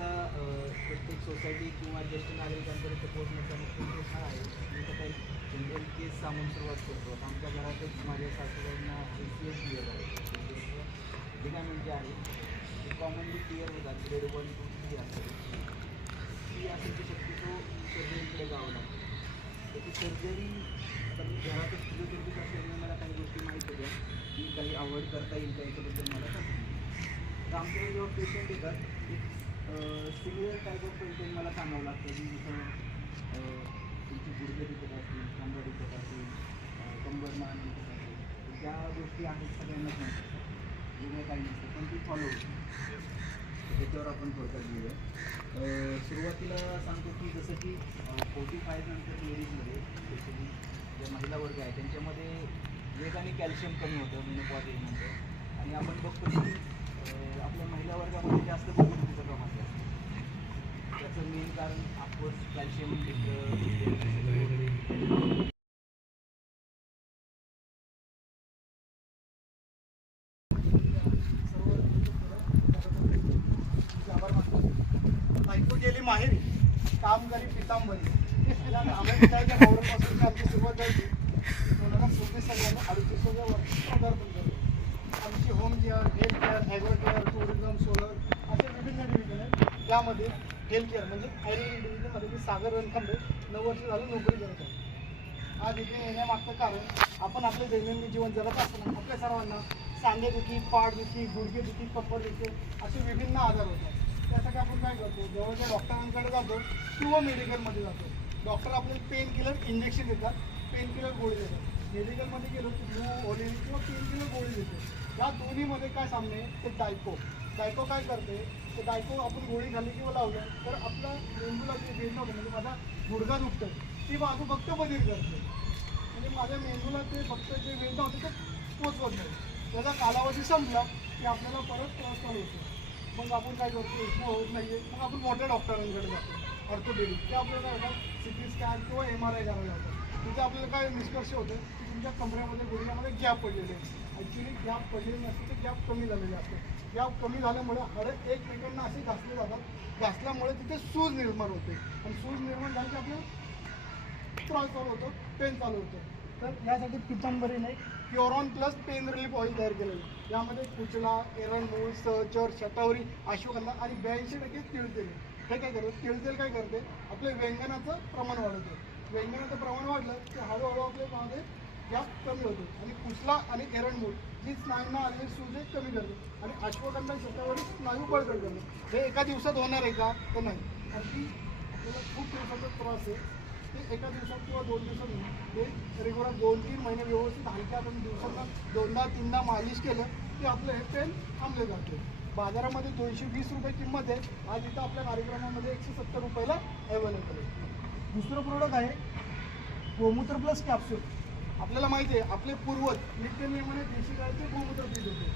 असा प्रत्येक सोसायटी किंवा ज्येष्ठ नागरिकांपर्यंत पोहोचण्याचा मुख्य उद्देश हा आहे. मी तर काही जनरल केस सांगून सुरुवात करतो. आमच्या घरातच माझ्या सासूबाईंना ACS क्लिअर आहे. लिगामेंट जे आहे ते कॉमनली क्लिअर होतात. ग्रेड 1, 2, 3 असतात. ती असेल तर शक्यतो सर्जरीकडे जावं लागतं. तर ती सर्जरी आता मी घरातच फिजिओथेरपिस्ट असल्यामुळे मला काही गोष्टी माहीत होत्या की काही अवॉइड करता येईल का याच्याबद्दल मला सांगितलं. तर आमच्याकडे जेव्हा पेशंट येतात एक सिमिलर टाईप ऑफ पेशंट मला सांगावं लागतं की जसं तुमची गुडघे दुखत असतील, खांदा दुखत असेल, कंबर मान दुखत असेल, त्या गोष्टी आहेत सगळ्यांनाच माहीत असतात. जुने काही नसतं पण ती फॉलो होते. त्याच्यावर आपण थोडक्यात घेऊया. सुरुवातीला सांगतो की जसं की 45 नंतर लेडीजमध्ये स्पेशली ज्या महिला वर्ग आहे त्यांच्यामध्ये वेगाने कॅल्शियम कमी होतं मेनोपॉज येईनंतर. आणि आपण बघतो की आपल्या महिला वर्गामध्ये जास्त गुडघेदुखीचं प्रमाण जास्त. त्याचं मेन कारण ऑफकोर्स कॅल्शियम बायको गेली माहेरी काम करी पितांबरी पासून आमची सुरुवात झाली. 2026 साली 38व्या वर्षी पदार्पण झालं. आमची home care, health care, agro care, tourism, solar असे विभिन्न डिव्हिजन आहेत. त्यामध्ये हेल्थ केअर म्हणजे आयुर्वेदिक डिव्हिजनमध्ये मी सागर रणखंडे 9 वर्ष झालं नोकरी करत आहे. आज इथे येण्यामागचं कारण आपण आपले दैनंदिन जीवन जगत असताना आपल्या सर्वांना सांधेदुखी, पाठदुखी, गुडघेदुखी, कंबरदुखी असे विभिन्न आजार होतात. त्यासाठी आपण काय करतो, जवळच्या डॉक्टरांकडे जातो किंवा मेडिकलमध्ये जातो. डॉक्टर आपल्याला पेन किलर इंजेक्शन देतात, पेन किलर गोळी देतात. मेडिकलमध्ये गेलो की ब्लू ओलिन किंवा पेन किलर गोळी देतो. या दोन्हीमध्ये काय सामने ते डायको काय करते, तर डायको आपण गोळी खाल्ली किंवा लावलं तर आपला मेंदूला जे वेदना होतं म्हणजे माझा गुडघा दुखतं ती बाजू फक्त बधीर करते. म्हणजे माझ्या मेंदूला ते फक्त जे वेदना होते ते पोचवत नाही. त्याचा कालावधी संपला की आपल्याला परत त्रास चालू होतो. मग आपण काय करतो, इथं होत नाही आहे, मग आपण मोठ्या डॉक्टरांकडे जातो. ऑर्थोपेडिक ते आपल्याला काय होतात, CT स्कॅन किंवा MRI करायला जातात. तिथे आपल्याला काय निष्कर्ष होतं की तुमच्या कमरेमध्ये गुडघ्यामध्ये गॅप पडलेले आहे. ॲक्च्युली गॅप पडलेले नसते, ते गॅप कमी झालेले असते. गॅप कमी झाल्यामुळे हाडं एकमेकांना असे घासले जातात. घासल्यामुळे तिथे सूज निर्माण होते आणि सूज निर्माण झाली की आपल्याला त्रास चालू होतो, पेन चालू होतं. तर यासाठी पितांबरीने क्युरॉन प्लस पेन रिलीफ ऑइल तयार केलेलं आहे. यामध्ये कुचला, एरंडमूळ, सहचर, शतावरी, अश्वगंधा आणि 82% तिळतेल. हे काय करतं, तिळतेल काय करते, आपल्या व्यंजनाचं प्रमाण वाढवतं. व्यंजनाचं प्रमाण वाढलं की हळूहळू आपल्यामध्ये गॅप कमी होतो. आणि कुचला आणि एरंडमूळ जी स्नायूंना आलेली सूज कमी करते. आणि अश्वगंधा, शतावरी स्नायू बळकट करते. हे एका दिवसात होणार आहे का, तर नाही. अगदी आपल्याला खूप दिवसाचा त्रास आहे ते एका दिवसात किंवा 2 दिवसात हे रेग्युलर 2-3 महिने व्यवस्थित हलक्या आपण दिवसांना 2दा-3दा मालिश केलं की आपलं हे पेन थांबले जाते. बाजारामध्ये 220 रुपये किंमत आहे. आज इथं आपल्या कार्यक्रमामध्ये 170 रुपयाला अवेलेबल आहे. दुसरं प्रोडक्ट आहे गोमूत्र प्लस कॅप्सूल. आपल्याला माहिती आहे आपले पूर्वज नित्यनेमाने देशी गायचे गोमूत्र पीत होते,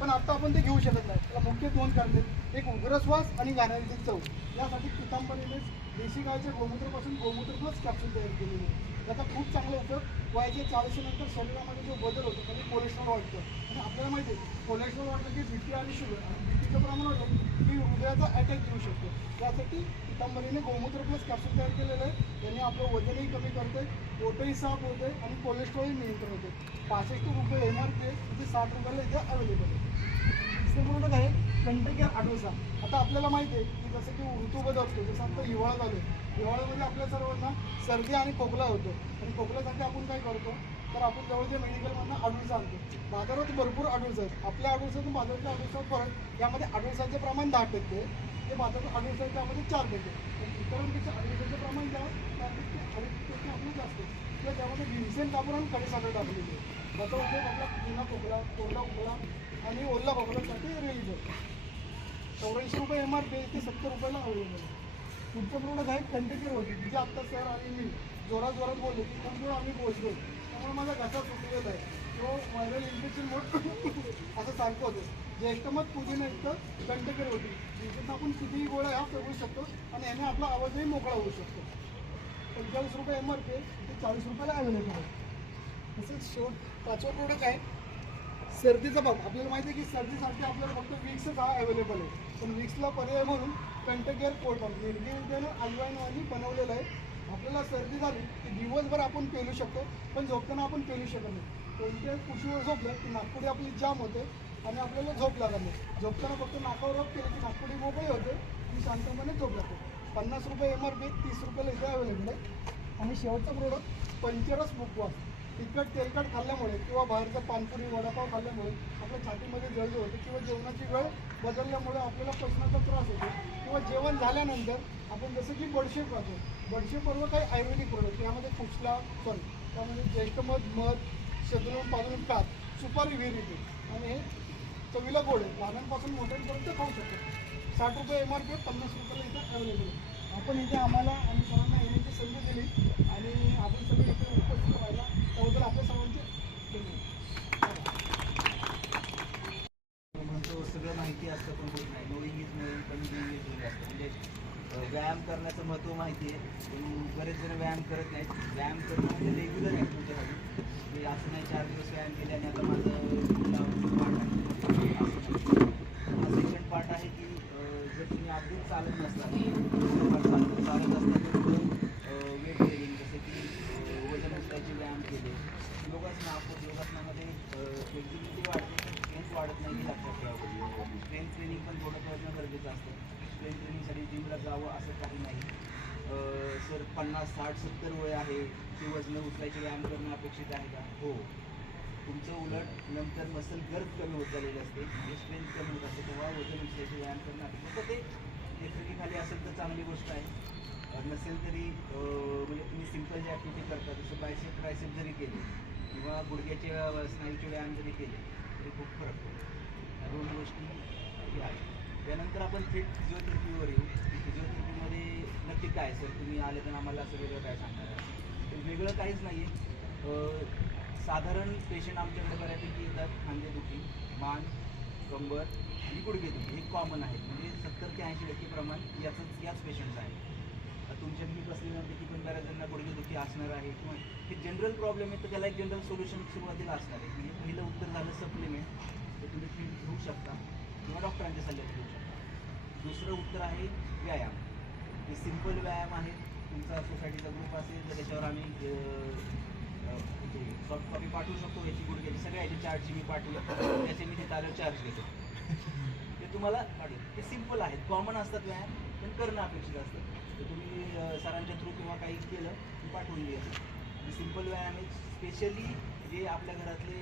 पण आता आपण ते घेऊ शकत नाही. त्याला मुख्य 2 कारण आहेत, एक उग्रश्वास आणि गाण्याची चव. यासाठी पितांबरीनेच देशी गायच्या गोमूत्रापासून गोमूत्र प्लस कॅप्सूल तयार केलेली आहे. त्याचा खूप चांगला उपयोग वयाच्या 40 नंतर शरीरामध्ये जो बदल होतो म्हणजे कोलेस्ट्रॉल वाढतं. आणि आपल्याला माहिती आहे कोलेस्ट्रॉल वाढलं की BP आणि शुगर आणि BPचं प्रमाण वाढलं की हृदयाचा अटॅक येऊ शकतो. त्यासाठी पितांबरीने गोमूत्र प्लस कॅप्सूल तयार केलेलं आहे. त्याने आपलं वजनही कमी करते, पोटही साफ होते आणि कोलेस्ट्रॉलही नियंत्रण होते. 65 रुपये MRP आहे, तिथे 60 रुपयाला इथे अवेलेबल आहे. तिसरं प्रोडक्ट आहे कंटेकेअर आडोसा. आता आपल्याला माहिती आहे की जसं की ऋतू बदलतो, जसं आता हिवाळा चालू आहे, हिवाळ्यामध्ये आपल्या सर्वांना सर्दी आणि खोकला होतो. आणि खोकल्यासाठी आपण काय करतो, तर आपण जवळच्या मेडिकलमधून आडूळसा आणतो. बाजारात भरपूर आडूळसा आहेत. आपल्या आडूळसातून बाजाराच्या आडूळसा फरक, यामध्ये आडूळसाचे प्रमाण 10% ते बाजारात आडूळसा त्यामध्ये 4%. पण इतरांपेक्षा आडूळसाचं प्रमाण ज्या त्यापेक्षा 2.5% आपलं जास्त आहे. किंवा त्यामध्ये भीमसेन कापूर आणि खडीसाखर टाकलेली आहे. त्याचा उपयोग आपला जुना खोकला, कोरडा खोकला आणि ओला खोकल्यासाठी रिलीज होतो. 84 रुपये MRP ते 70 रुपयाला अवेलेबल आहे. पुढचं प्रोडक्ट आहे कंटेकेअर होती, जे आत्ता सर आणि मी जोरात बोललो की त्यामुळे आम्ही बोलतो, त्यामुळे माझा घसा सुटलेला आहे. तो व्हायरल इन्फेक्शनमुळे असं सारखं होतं. ज्येष्ठमत पुदिना इतकं कंटेकेअर होती, जिथं आपण कितीही गोळ्या ह्या करू शकतो आणि याने आपला आवाजही मोकळा होऊ शकतो. 45 रुपये MRP ते 40 रुपयाला अवेलेबल आहे. तसेच 5वं प्रोडक्ट आहे सर्दीचा बाब. आपल्याला माहिती आहे की सर्दीसाठी आपल्याला फक्त विक्सच हा अवेलेबल आहे, पण विक्सला पर्याय म्हणून कंटकेअर कोल्ड पंप निर्गिरतेनं अल्वाईनवानी बनवलेलं आहे. आपल्याला सर्दी झाली की दिवसभर आपण पेलू शकतो, पण झोपताना आपण पेलू शकत नाही. कोणत्याही कुशीवर झोपलं की नाकपुडी आपली जाम होते आणि आपल्याला झोप लागत नाही. झोपताना फक्त नाकावर रब केलं की नाकपुडी मोकळी होते आणि शांतपणे झोप लागते. 50 रुपये MRP, 30 रुपयाला इथे अवेलेबल आहे. आणि शेवटचा प्रोडक्ट पंचरस बुकवास. तिखट तेलकट खाल्ल्यामुळे किंवा बाहेरचं पानपुरी वडापाव खाल्ल्यामुळे आपल्या छातीमध्ये जळजळ होते किंवा जेवणाची वेळ बदलल्यामुळे आपल्याला पचनाचा त्रास होतो किंवा जेवण झाल्यानंतर आपण जसं की बडशेप खातो. बडशेप बरोबर काही आयुर्वेदिक प्रोडक्ट यामध्ये त्यामध्ये ज्येष्ठमध, शत्रुन पाजून काप, सुपारी विहिरी आणि हे चवीला गोड आहे. लहानांपासून मोठ्यांपर्यंत खाऊ शकतो. 60 रुपये MRP, 50 रुपयाला इथे अवेलेबल आहे. आपण इथे आम्हाला आणि सर्वांना येण्याची संधी दिली आणि आपण सगळे इथे उपस्थित राहिला त्याबद्दल आपल्या सर्वांचे धन्यवाद. म्हणतो सगळं माहिती असतं पण होत नाही. नोईंग इज नोईंग पण डुईंग इज डुईंग असतं. म्हणजे व्यायाम करण्याचं महत्त्व माहिती आहे, पण बरेच जण व्यायाम करत नाहीत. व्यायाम करणं म्हणजे रेग्युलर ॲक्टिव्हिटी हवी. मी असं नाही 4 दिवस व्यायाम केले आणि आता माझं पार्ट आहे. हा सेकंड पार्ट आहे की जर तुम्ही अगदीच चालत नसता चालत असता तर वेट ट्रेनिंग जसे की वजन उचलायचे व्यायाम केले. योगासनामध्ये फ्लेक्झिबिलिटी वाढते, स्ट्रेंथ वाढत नाही हे लक्षात ठेवावं. स्ट्रेंथ ट्रेनिंग पण थोडं करणं गरजेचं असतं. स्ट्रेंथ ट्रेनिंगसाठी जिमला जावं असं काही नाही. सर 50, 60, 70 वय आहे ते वजन उचलायचे व्यायाम करणं अपेक्षित आहे का? हो. तुमचं उलट नंतर मसल गर्थ कमी होत झालेली असते, म्हणजे स्ट्रेंथ कमी होत असते, तेव्हा वजन उचलायचे व्यायाम करणं अपेक्षित. तर ते डेफिनेटली खाली असेल तर चांगली गोष्ट आहे. नसेल तरी म्हणजे तुम्ही सिम्पल जे ॲक्टिव्हिटी करता जसं बायसेप ट्रायसेप जरी केले किंवा गुडघ्याचे स्नायूचे व्यायाम जरी केले तरी खूप फरक पडतो. ह्या 2 गोष्टी हे आहेत. त्यानंतर आपण थेट फिजिओथेरपीवर येऊ. फिजिओथेरपीमध्ये नक्की काय सर तुम्ही आले तर आम्हाला असं वेगळं काय सांगणार आहे? तर वेगळं काहीच नाही आहे. साधारण पेशंट आमच्याकडे बऱ्यापैकी येतात खांदेदुखी, मान, कंबर आणि गुडघेदुखी हे कॉमन आहेत. म्हणजे 70 ते 80% प्रमाण याच पेशंटचं आहे. तुमच्याकडे बसलेल्यानंतर की पण बऱ्याच जणांना गुडघेदुखी असणार आहे किंवा हे जनरल प्रॉब्लेम आहे तर त्याला एक जनरल सोल्युशन सुरुवातीला असणार आहे. म्हणजे पहिलं उत्तर झालं सप्लिमेंट, तर तुम्ही ट्रीट घेऊ शकता किंवा डॉक्टरांच्या सल्ल्याने घेऊ शकता. दुसरं उत्तर आहे व्यायाम. हे सिम्पल व्यायाम आहेत. तुमचा सोसायटीचा ग्रुप असेल तर त्याच्यावर आम्ही सॉफ्ट कॉपी पाठवू शकतो. याची गुडघ्याची सगळ्या याची चार्जची मी पाठवली, त्याचे मी तिथे आल्यावर चार्ज घेतो. ते तुम्हाला पाठवू. ते सिम्पल आहेत, कॉमन असतात व्यायाम, पण करणं अपेक्षित असतं. तर तुम्ही सरांच्या थ्रू किंवा काही केलं की पाठवून द्यायचं. सिम्पल व्यायाम आहे. स्पेशली जे आपल्या घरातले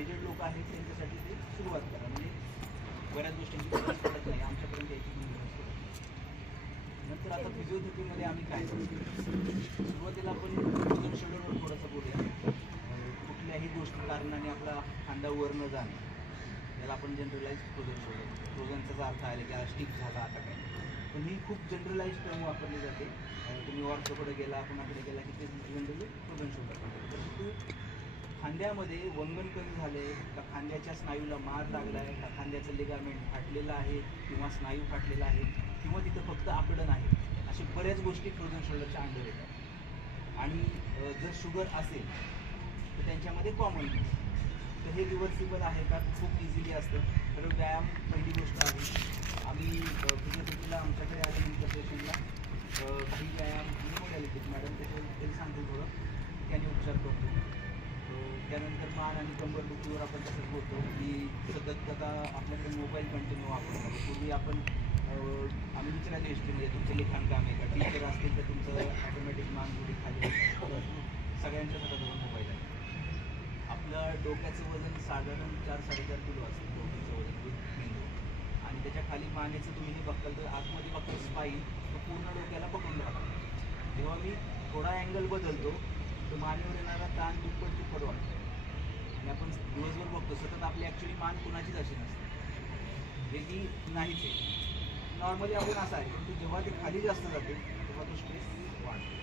एजेड लोक आहेत त्यांच्यासाठी ते सुरुवात करा. म्हणजे बऱ्याच गोष्टींची गरज पडत नाही, आमच्यापर्यंत यायची पण गरज पडत नाही. नंतर आता फिजिओथेरपीमध्ये आम्ही काय करतो, सुरुवातीला आपण फ्रोझन शोल्डरवर थोडंसं बोलूया. कुठल्याही गोष्टी कारणाने आपला खांदा वर न जाणे याला आपण जनरलाइज फ्रोझन शोल्डर. फ्रोझनचा अर्थ आहे की आज स्टिफ झाला आता काय, पण ही खूप जनरलाइज टर्म वापरली जाते. तुम्ही ऑर्थोकडे गेला, कुणाकडे गेला की ते जनरली फ्रोझन शोल्डर. परंतु खांद्यामध्ये वंगण कमी झाले का, खांद्याच्या स्नायूला मार लागला आहे का, खांद्याचं लिगामेंट फाटलेलं आहे किंवा स्नायू फाटलेला आहे किंवा तिथं फक्त आकडण आहे, अशा बऱ्याच गोष्टी फ्रोझन शोल्डरच्या अंडर येतात. आणि जर शुगर असेल तर त्यांच्यामध्ये कॉमन तर हे रिव्हर्सिबल आहे का, खूप इझिली असतं. तर व्यायाम पहिली गोष्ट आहे. आम्ही फिजिओथेरपीला आमच्याकडे आल्यानंतर पेशंटला काही व्यायाम मोडॅलिटीज मॅडम त्याच्यावर सांगतील थोडं, त्याने उपचार करतो. त्यानंतर मान आणि कंबर दुखीवर आपण तसंच बोलतो की सतत आता आपल्याकडे मोबाईल कंटिन्यू वापरतो. पूर्वी आपण आम्ही विचारायच्या हिस्ट्रीमध्ये तुमचं लिखाण काम आहे का, टीचर असतील तर तुमचं ॲटोमॅटिक मान थोडी खाली, सगळ्यांच्या हातात मोबाईल आहे. आपलं डोक्याचं वजन साधारण 4-4.5 किलो असतं डोक्याचं वजन मेंदू, आणि त्याच्या खाली मानेचं तुम्ही बघताल तर आतमध्ये बघतो स्पाईन, तो पूर्ण डोक्याला पकडून राहतो. जेव्हा मी थोडा अँगल बदलतो तर मानेवर येणारा ताण दुप्पट वाढतो. आणि आपण दिवसभर बघतो सतत आपली ॲक्च्युली मान कुणाचीच अशी नसते, जे की नाहीच आहे. नॉर्मली आपण असं आहे, परंतु जेव्हा ते खाली जास्त जाते तेव्हा तो स्ट्रेस वाढतो.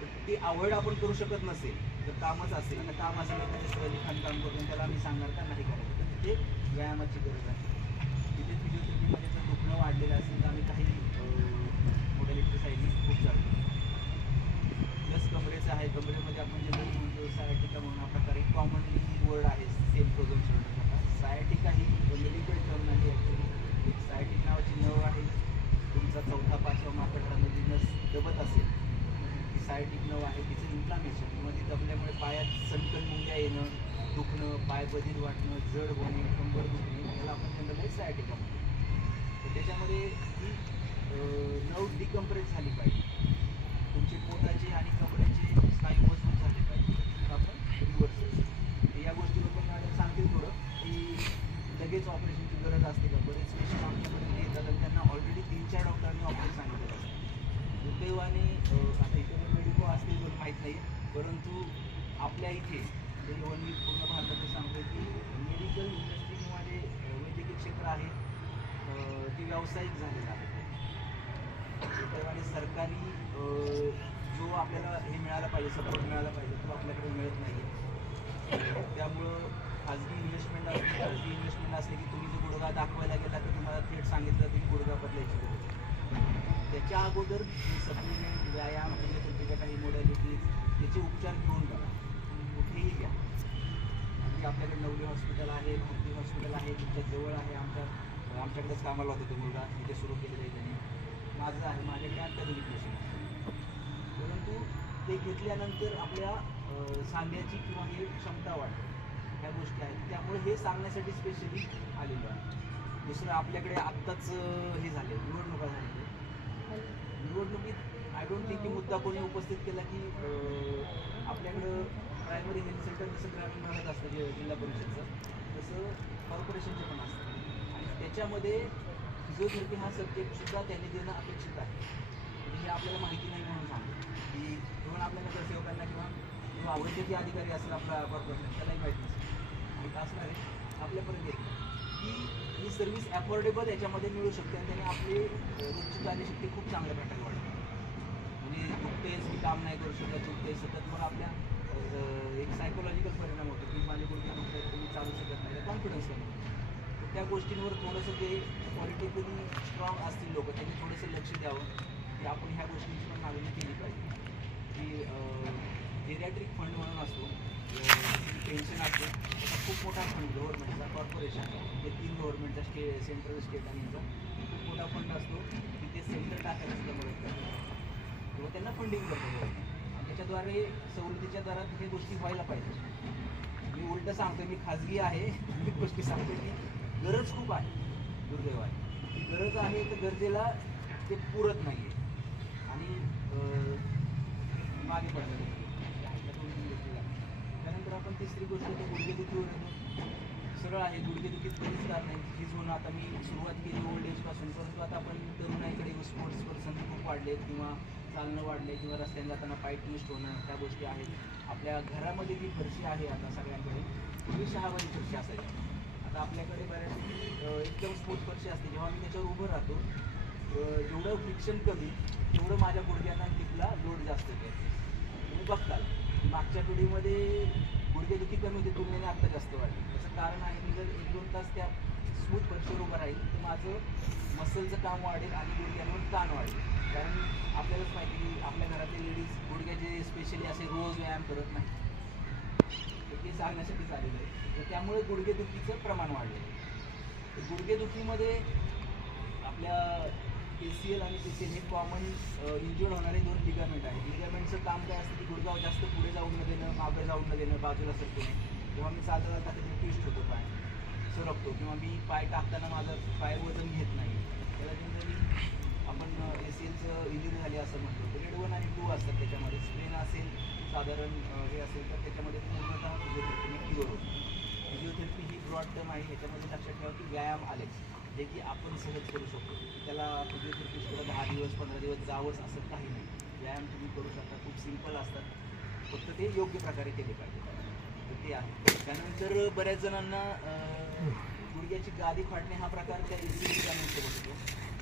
तर ते अवॉइड आपण करू शकत नसेल, जर कामच असेल आणि काम असेल तर त्याच्या लिखाण काम करून त्याला आम्ही सांगणार का नाही करायचं, तर तिथे व्यायामाची गरज आहे. तिथे फिजिओथेरपीमध्ये जर दुखणं वाढलेलं असेल तर आम्ही काही मोडॅलिटीसाईडनी उपचार करतो. प्लस कमरेचं आहे, कमरेमध्ये आपण जे म्हणतो सायटिका म्हणून हा प्रकार एक कॉमनली वर्ड आहे सेम फ्रोझन शोल्डर. सायटिका ही मेडिकल टर्म नाही ॲक्च्युली एक सायटिक नावाची नव आहे. तुमचा 4-5 माकडामध्ये नस दबत असेल, ती सायटिक नव आहे. तिचं इन्फ्लामेशन किंवा ती दबल्यामुळे पायात सणकण मुंग्या येणं, दुखणं, पाय बधीर वाटणं, जड होणे, कंबर दुखणे, याला आपण जनरलाइज सायटिका म्हणतो. तर त्याच्यामध्ये ही नव डिकम्प्रेस झाली पाहिजे, तुमचे पोटाचे आणि कमरेचे स्नायू मजबूत झाले पाहिजे, तर आपण रिव्हर्सल. या गोष्टीवर पण मॅडम सांगतील थोडं की लगेच ऑपरेशनची गरज असते का. बरेच पेशंट आमच्यापर्यंत येतात आणि त्यांना ऑलरेडी 3-4 डॉक्टरांनी ऑपरेशन सांगितलेलं असतं. दुर्दैवाने आता इथे मेडिको असतील पण माहीत नाही, परंतु आपल्या इथे जे मी पूर्ण भारतात सांगतो की मेडिकल इंडस्ट्री किंवा जे वैद्यकीय क्षेत्र आहे ते व्यावसायिक झालेलं आहे. दुर्दैवाने सरकारी जो आपल्याला हे मिळाला पाहिजे, सपोर्ट मिळाला पाहिजे, तो आपल्याकडे मिळत नाही आहे. त्यामुळं खाजगी इन्व्हेस्टमेंट असले की तुम्ही जो गुडघा दाखवायला गेला तर तुम्हाला थेट सांगितलं की गुडघा बदलायची गरज आहे. त्याच्या अगोदर सप्लिमेंट, व्यायाम, फिजिओथेरपीच्या काही मोडॅलिटीज त्याचे उपचार घेऊन बघा, कुठेही घ्या. आणि आपल्याकडे नवली हॉस्पिटल आहे, भक्ती हॉस्पिटल आहे, तुमच्या जवळ आहे. आमच्याकडेच कामाला होता तो मुलगा, तिथे सुरू केलेलं आहे त्यांनी. माझं आहे, माझ्याकडे अत्याधुनिक मशीन आहे, परंतु ते घेतल्यानंतर आपल्या सांध्याची किंवा हे क्षमता वाढते, ह्या गोष्टी आहेत. त्यामुळे हे सांगण्यासाठी स्पेशली आलेलो आहे. दुसरं आपल्याकडे आत्ताच हे झाले, निवडणुका झालेल्या. निवडणुकीत आय डोंट थिंक की मुद्दा कोणी उपस्थित केला की आपल्याकडं प्रायमरी हेल्थ सेंटर जसं ग्रामीण भागात असतं जिल्हा परिषदचं, तसं कॉर्पोरेशनचं पण असतं. आणि त्याच्यामध्ये फिजिओथेरपी हा सब्जेक्टसुद्धा त्यांनी देणं अपेक्षित आहे. म्हणजे हे आपल्याला माहिती नाही म्हणून सांगतो की इव्हन आपल्या नगरसेवकांना किंवा वैद्यकीय अधिकारी असेल आपला कॉर्पोरेशन, त्यालाही माहिती नसेल, माहीत असणार आहे आपल्यापर्यंत येईल की ही सर्व्हिस ॲफोर्डेबल याच्यामध्ये मिळू शकते आणि त्याने आपली रोजची कार्यशक्ती खूप चांगल्या प्रकारे वाढते. म्हणजे दुखतेच मी काम नाही करू शकत, चुकते सतत, मग आपल्या एक सायकोलॉजिकल परिणाम होतो की माझे गुडघे दुखते, तुम्ही चालू शकत नाही, कॉन्फिडन्स कमी. तर त्या गोष्टींवर थोडंसं जे पॉलिटिकली स्ट्रॉंग असतील लोक, त्यांनी थोडंसं लक्ष द्यावं की आपण ह्या गोष्टींची पण मागणी केली पाहिजे. की जेरियाट्रिक फंड म्हणून असतो, पेन्शन असतो, त्याचा खूप मोठा फंड गव्हर्नमेंटचा, कॉर्पोरेशनचा, हे 3 गव्हर्नमेंटचा, सेंट्रल, स्टेट आणि याचा खूप मोठा फंड असतो की ते सेंटर टाकायला सुद्धा मदत करतात किंवा त्यांना फंडिंग करतो. आणि त्याच्याद्वारे सवलतीच्या दरात हे गोष्टी व्हायला पाहिजे. मी उलटं सांगतो, मी खाजगी आहे, मी गोष्टी सांगतो की गरज खूप आहे. दुर्दैवाने ती गरज आहे, तर गरजेला ते पुरत नाही आहे आणि मागे पडलेलं. त्यानंतर आपण तिसरी गोष्ट तर गुडघेदुखीवर येतो. सरळ आहे, गुडघेदुखीत बरीच कारण आहे. हीच म्हणून आता मी सुरुवात केली ओल्ड एजपासून, परंतु आता आपण तरुणाईकडे स्पोर्ट्स पर्सन खूप वाढलेत किंवा चालणं वाढले किंवा रस्त्याने जाताना पाय ट्विस्ट होणं, त्या गोष्टी आहेत. आपल्या घरामध्ये जी फरशी आहे आता सगळ्यांकडे, पूर्वी 6 वाली फरशी असायची. आता आपल्याकडे बऱ्याचपैकी एकदम स्मूथ फरशी असते. जेव्हा मी त्याच्यावर उभं राहतो, जेवढं फ्रिक्शन कमी तेवढं माझ्या गुडघ्यांना तिथला लोड जास्त येतो. तुम्ही बघताल की मागच्या पिढीमध्ये गुडघेदुखी कमी होती, तुलनेने आत्ता जास्त वाढली. त्याचं कारण आहे, मी जर 1-2 तास त्या स्मूथ फरशीवर उभं राहील तर माझं मसलचं काम वाढेल आणि गुडघ्यांवर ताण वाढेल. कारण आपल्यालाच माहिती की आपल्या घरातले लेडीज गुडघ्याचे स्पेशली असे रोज व्यायाम करत नाही, तर ते सांगण्यासाठीच आलेलं आहे. तर त्यामुळे गुडघेदुखीचं प्रमाण वाढलेलं आहे. गुडघेदुखीमध्ये आपल्या ACL आणि PCL हे कॉमन इंज्युअर्ड होणारे 2 लिगामेंट आहेत. लिगामेंटचं काम काय असतं की गुडघा जास्त पुढे जाऊन न देणं, मागं जाऊन न देणं, बाजूला सरकणे. जेव्हा मी चालता कधी ट्विस्ट होतो, पाय सरकतो किंवा मी पाय टाकताना माझं पाय वजन घेत नाही, त्याला जनरली आपण ACLचं इंजुरी झाली असं म्हणतो. ग्रेड 1 आणि 2 असतात त्याच्यामध्ये. स्ट्रेन असेल साधारण हे असेल तर त्याच्यामध्ये पूर्णतः फिजिओथेरपीने क्युअर होतो. फिजिओथेरपी ही ब्रॉड टर्म आहे. ह्याच्यामध्ये लक्षात ठेवा की व्यायाम आलेच जे की आपण सहज करू शकतो. त्याला फिजिओथेरपिस्टकडे 10 दिवस 15 दिवस जावंच असं काही नाही. व्यायाम तुम्ही करू शकता, खूप सिम्पल असतात, फक्त ते योग्य प्रकारे केले पाहिजे. तर ते आहे. त्यानंतर बऱ्याच जणांना गुडघ्याची गादी फाटणे हा प्रकार त्या लिगामेंटसोबत होतो.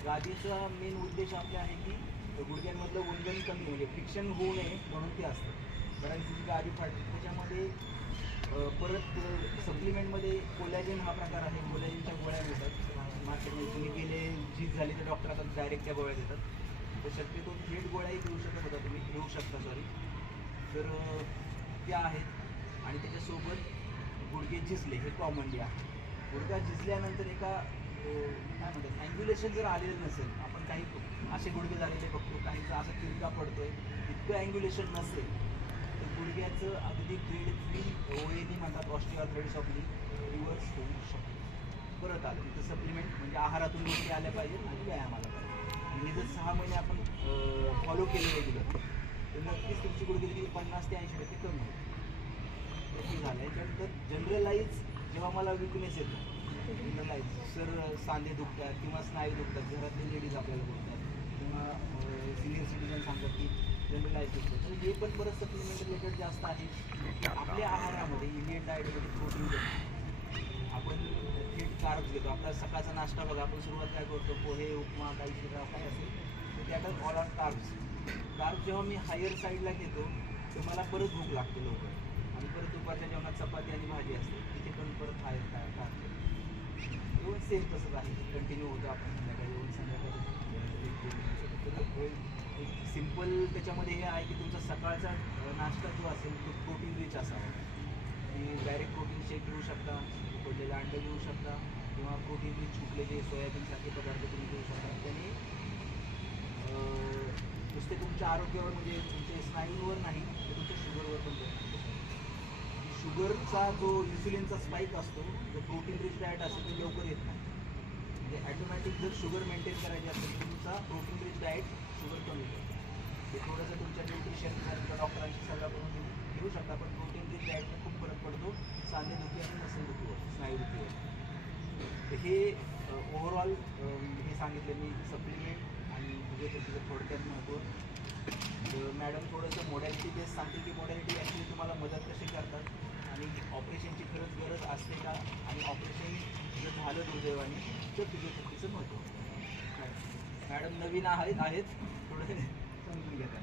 गादीचा मेन उद्देश आपला आहे की गुडघ्यांमधलं वंदन कमी, म्हणजे फ्रिक्शन होऊ नये म्हणून ते असतं. बऱ्याच गादी फाटते. त्याच्यामध्ये परत सप्लिमेंटमध्ये कोलॅजन हा प्रकार आहे. कोलॅजनच्या गोळ्या मिळतात मार्केटमध्ये. तुम्ही गेले झीज झाली तर डॉक्टर आता डायरेक्ट त्या गोळ्या देतात. तर शक्यतो थेट गोळ्याही घेऊ शकत होता तुम्ही, घेऊ शकता तर त्या आहेत. आणि त्याच्यासोबत गुडघे झिजले हे कॉमनली आहे. गुडघा झिजल्यानंतर एका काय म्हणतात अँग्युलेशन जर आलेलं नसेल, आपण काही असे गुडघे झालेले बघतो, काहींचा असं तिरका पडतोय, इतकं अँग्युलेशन नसेल तर गुडघ्याचं अगदी ग्रेड 3 ओएनी म्हणतात ऑस्टिओआर्थरायटिस ऑफ नी रिव्हर्स होऊ शकतो. परत आलं तिथं सप्लिमेंट म्हणजे आहारातून गोष्टी आल्या पाहिजे आणि व्यायामाला पाहिजे. आणि हे जर 6 महिने आपण फॉलो केले रेग्युलर तर नक्कीच तुमची गुडघे 50 ते 80% कमी होईल. हे झालं. याच्यानंतर जनरलाइज जेव्हा मला विकनेस येतो, जनरलाइज सर सांधे दुखतात किंवा स्नायू दुखतात, घरातले लेडीज आपल्याला बोलतात किंवा सिनियर सिटीजन सांगतात की जनरलाइज दुखतं, तर हे पण बरंच सप्लिमेंट रिलेटेड जास्त आहे की आपल्या आहारामध्ये इंडियन डाएटमध्ये प्रोटीन घेतो, आपण थेट कार्ब्स घेतो. आपला सकाळचा नाश्ता बघा, आपण सुरुवात काय करतो, पोहे, उपमा, काही शिरा काय असेल तर त्यातच ऑल आर कार्ब्स. कार्ब्स जेव्हा मी हायर साईडला घेतो तर मला परत भूक लागते लवकर, आणि परत दुपारच्या जेवणात चपाती आणि भाजी असते, तिथे पण परत हायर कार्ब्स. येऊन सेम तसंच आहे, कंटिन्यू होतं. आपण संध्याकाळी येऊन संध्याकाळी एक सिम्पल त्याच्यामध्ये हे आहे की तुमचा सकाळचा नाश्ता जो असेल तो प्रोटीन रिच असावा. तुम्ही डायरेक्ट प्रोटीन शेक घेऊ शकता, उकडलेलं अंडं घेऊ शकता किंवा प्रोटीन रिच कुठलेले सोयाबीनसारखे पदार्थ तुम्ही घेऊ शकता. त्याने नुसते तुमच्या आरोग्यावर म्हणजे तुमच्या स्नायूंवर नाही तर तुमच्या शुगरवर पण परिणाम होतो. शुगरचा जो इन्सुलिनचा स्पाईक असतो, जो प्रोटीन रिच डाएट असेल ते लवकर येत नाही. म्हणजे ॲटोमॅटिक जर शुगर मेंटेन करायची असेल तर तुमचा प्रोटीन रिच डाएट शुगर कमी करतो. ते थोडंसं तुमच्या न्यूट्रिशन किंवा डॉक्टरांशी सल्ला करून घेऊ शकता, पण प्रोटीन रिच डाएटने खूप फरक पडतो सांधेदुखी आणि मसलदुखीवर, स्नायूदुखीवर. तर हे ओव्हरऑल हे सांगितलं मी सप्लिमेंट आणि फिजिओथेरपीचं थोडक्यात महत्त्व. तर मॅडम थोडंसं मोडॅलिटी तेच सांगते की मोडॅलिटी ॲक्च्युली तुम्हाला मदत कशी करतात आणि ऑपरेशनची खरंच गरज असते का, आणि ऑपरेशन जर झालं दुर्दैवाने तर फिजिओथेरपीचं महत्त्व. मॅडम नवीन आहेत थोडं समजून घेतात.